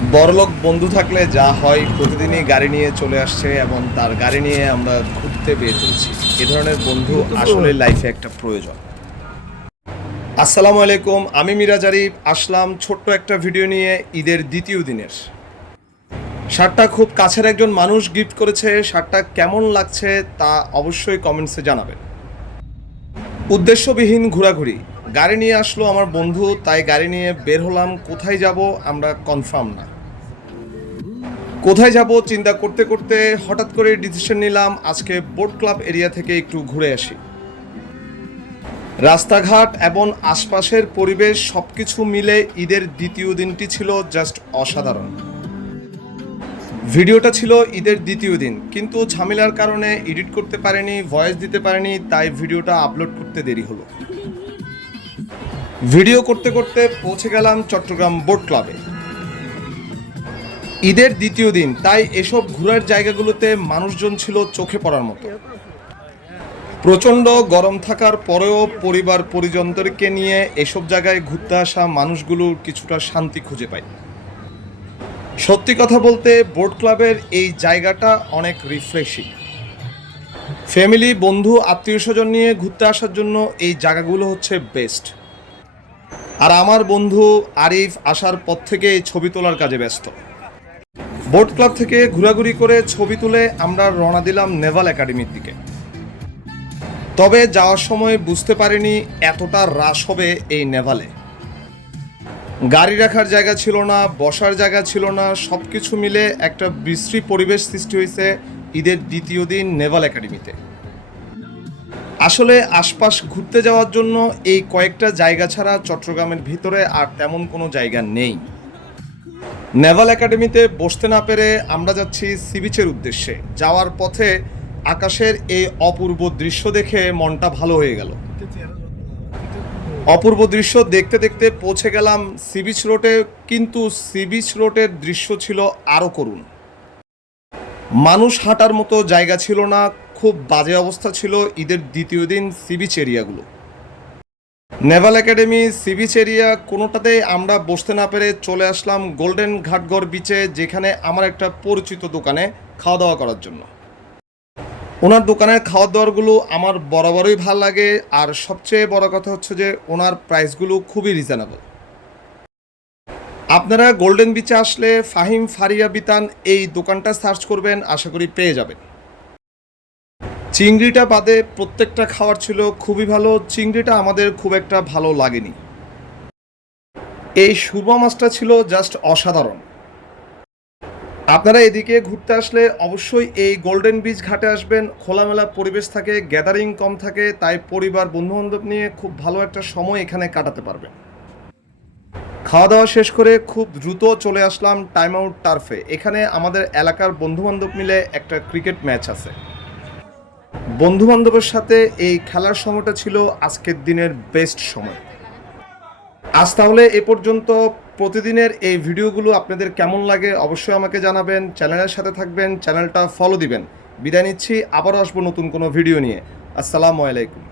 বড়লোক বন্ধু থাকলে যা হয় প্রতিদিনই গাড়ি নিয়ে চলে আসছে এবং তার গাড়ি নিয়ে আমরা ঘুরতে বের হয়েছি। এ ধরনের বন্ধু আসলে লাইফে একটা প্রয়োজন। আসসালামু আলাইকুম আমি মিরাজ আরিফ আসলাম ছোট্ট একটা ভিডিও নিয়ে ঈদের দ্বিতীয় দিনের। শার্টটা খুব কাছের একজন মানুষ গিফট করেছে শার্টটা কেমন লাগছে তা অবশ্যই কমেন্টসে জানাবেন। উদ্দেশ্যবিহীন ঘোরাঘুরি গাড়ি নিয়ে আসলো আমার বন্ধু, তাই গাড়ি নিয়ে বের হলাম। কোথায় যাব আমরা কনফার্ম না। কোথায় যাব চিন্তা করতে করতে হঠাৎ করে ডিসিশন নিলাম, আজকে বোট ক্লাব এরিয়া থেকে একটু ঘুরে আসি। রাস্তাঘাট এবং আশপাশের পরিবেশ সব কিছু মিলে ঈদের দ্বিতীয় দিনটি ছিল জাস্ট অসাধারণ। ভিডিওটা ছিল ঈদের দ্বিতীয় দিন, কিন্তু ঝামেলার কারণে এডিট করতে পারেনি ভয়েস দিতে পারেনি, তাই ভিডিওটা আপলোড করতে দেরি হলো। ভিডিও করতে করতে পৌঁছে গেলাম চট্টগ্রাম বোট ক্লাবে। ঈদের দ্বিতীয় দিন, তাই এসব ঘোরার জায়গাগুলোতে মানুষজন ছিল চোখে পড়ার মতো। প্রচণ্ড গরম থাকার পরেও পরিবার পরিজনদেরকে নিয়ে এসব জায়গায় ঘুরতে আসা মানুষগুলোর কিছুটা শান্তি খুঁজে পায়। সত্যি কথা বলতে, বোট ক্লাবের এই জায়গাটা অনেক রিফ্রেশিং ফ্যামিলি, বন্ধু আত্মীয় স্বজন নিয়ে ঘুরতে আসার জন্য এই জায়গাগুলো হচ্ছে বেস্ট আর আমার বন্ধু আরিফ আসার পর থেকে এই ছবি তোলার কাজে ব্যস্ত। বোট ক্লাব থেকে ঘোরাঘুরি করে ছবি তুলে আমরা রওনা দিলাম নেভাল একাডেমির দিকে। তবে যাওয়ার সময় বুঝতে পারিনি এতটা হ্রাস হবে এই নেভালে। গাড়ি রাখার জায়গা ছিল না, বসার জায়গা ছিল না সব কিছু মিলে একটা বিশ্রী পরিবেশ সৃষ্টি হয়েছে ঈদের দ্বিতীয় দিন নেভাল একাডেমিতে। আসলে আশপাশ ঘুরতে যাওয়ার জন্য এই কয়েকটা জায়গা ছাড়া চট্টগ্রামের ভিতরে আর তেমন কোনো জায়গা নেই। নেভাল একাডেমিতে বসতে না পেরে আমরা যাচ্ছি সি বিচের উদ্দেশ্যে। যাওয়ার পথে আকাশের এই অপূর্ব দৃশ্য দেখে মনটা ভালো হয়ে গেল। অপূর্ব দৃশ্য দেখতে দেখতে পৌঁছে গেলাম সি বিচ রোডে, কিন্তু সি বিচ রোডের দৃশ্য ছিল আরও করুণ। মানুষ হাঁটার মতো জায়গা ছিল না, খুব বাজে অবস্থা ছিল ঈদের দ্বিতীয় দিন sea beach এরিয়াগুলো naval academy sea beach area কোনোটাতেই আমরা বসতে না পেরে চলে আসলাম গোল্ডেন ঘাটগড় বিচে, যেখানে আমার একটা পরিচিত দোকানে খাওয়া দাওয়া করার জন্য। ওনার দোকানের খাওয়া দাওয়ারগুলো আমার বরাবরই ভালো লাগে, আর সবচেয়ে বড় কথা হচ্ছে যে ওনার প্রাইসগুলো খুবই রিজনেবল। আপনারা গোল্ডেন বিচে আসলে ফাহিম, ফারিয়া, বিতান এই দোকানটা সার্চ করবেন, আশা করি পেয়ে যাবেন। চিংড়িটা বাদে প্রত্যেকটা খাওয়ার ছিল খুবই ভালো, চিংড়িটা আমাদের খুব একটা ভালো লাগেনি। এই সুরমা মাছটা ছিল জাস্ট অসাধারণ। আপনারা এদিকে ঘুরতে আসলে অবশ্যই এই গোল্ডেন বিচ ঘাটে আসবেন, খোলামেলা পরিবেশ থাকে গ্যাদারিং কম থাকে, তাই পরিবার, বন্ধুবান্ধব নিয়ে খুব ভালো একটা সময় এখানে কাটাতে পারবেন। খাওয়া দাওয়া শেষ করে খুব দ্রুত চলে আসলাম টাইম আউট টার্ফে এখানে আমাদের এলাকার বন্ধুবান্ধব মিলে একটা ক্রিকেট ম্যাচ আছে। বন্ধু বান্ধবের সাথে এই খেলার সময়টা ছিল আজকের দিনের বেস্ট সময়। আজ তাহলে এ পর্যন্ত প্রতিদিনের এই ভিডিওগুলো আপনাদের কেমন লাগে অবশ্যই আমাকে জানাবেন। চ্যানেলের সাথে থাকবেন, চ্যানেলটা ফলো দিবেন। বিদায় নিচ্ছি, আবারও আসব নতুন কোনো ভিডিও নিয়ে। আসসালামু আলাইকুম।